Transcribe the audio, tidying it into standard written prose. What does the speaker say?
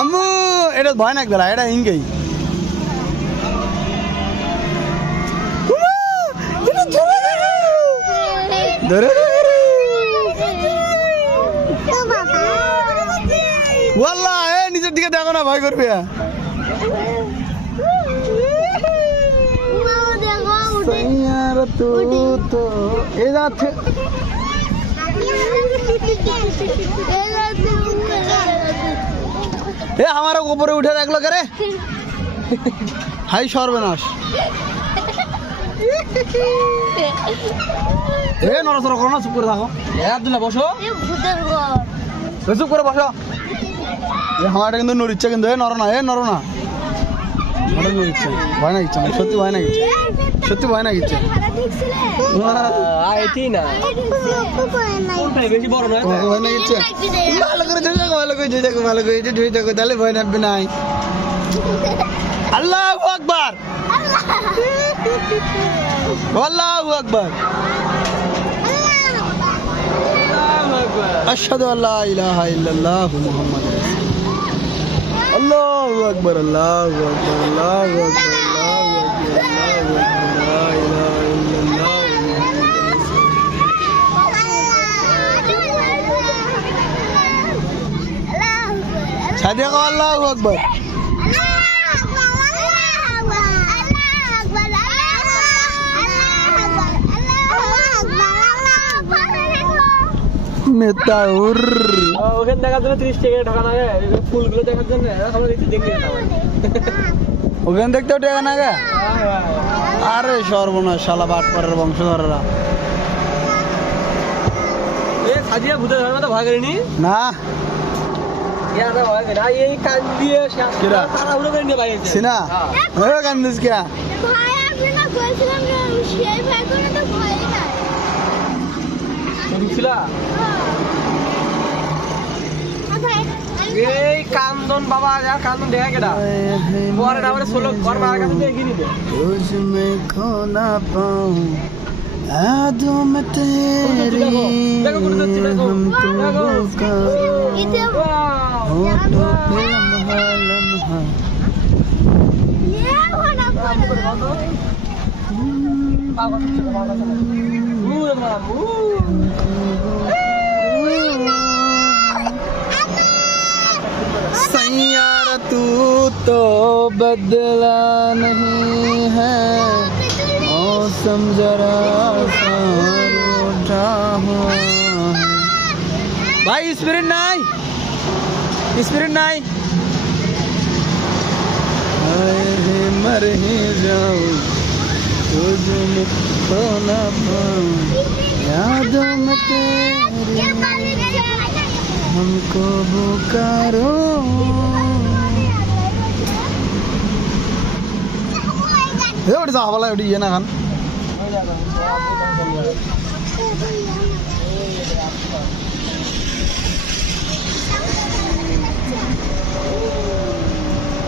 আম্মু এটা ভয় না গেলা এটা হিঙ্গেই ধরে ওয়াল্লাহ এ নিজের দিকে দেখো না ভয় করবে এই যাচ্ছে এ আমার উপরে উঠে রাখলো কে রে হাই সর্বনাশ এ নড়াচড়া করো না চুপ করে থাকো আব্দুল্লাহ বসো চুপ করে বসো এ আমারটা কিন্তু নড়িচ্ছে কিন্তু এ নড়ো না নড়িচ্ছে ভয় না গিচ্ছে সত্যি ভয় না গিচ্ছে সত্যি ভয় না গিচ্ছে ভয় না গিচ্ছে ভালো করে ধুই থাকো তাহলে ভয় নামবে নাই আল্লাহু আকবার আল্লাহু আকবার আশহাদু আল্লা ইলাহা ইল্লাল্লাহ মুহাম্মাদুর রাসূলুল্লাহ আল্লাহু আকবার আল্লাহু আকবার আল্লাহু আকবার সাদিয়া কো আল্লাহু আকবার মেতাউর ওখানে দেখার জন্য 30 টাকা ঢাকা লাগে ফুলগুলো দেখার জন্য আমরা একটু দেখে নিতাম ওখানে দেখতেও টাকা না গে আরে সর্বনাশ শালা বাটপাড়ের বংশধররা এ সাজিয়া ভূতের ধর্মে তো ভয় করেনি না ইয়ারা ভয় করে না এই কান দিয়ে কিরা তারা উড়ে করে নিয়ে বাইরে সিনা ওরে কান্দিস কে ভাই আপনি না কইছিলাম না সেই ভয় করে তো ভয় না ঢুকছিলা এই কান্দন বাবা আর কান্দন দেখা কেডা পরে না বলে 16 ঘর মার কাছে দিয়ে এগিয়ে নিবে तुझमें खो ना पाऊं यादों में तेरी हमको का इथे होठों पे लम्हा लम्हा ये होना पड़ा सैयारा तू तो बदला नहीं है मौसम जरा सा रूठा हुआ है भाई स्पिरिट नहीं आए मर ही जाऊं तुझमें खो ना पाऊं यादों में तेरी हमको पुकारो ये बड़ी साहब वाला ये ना खान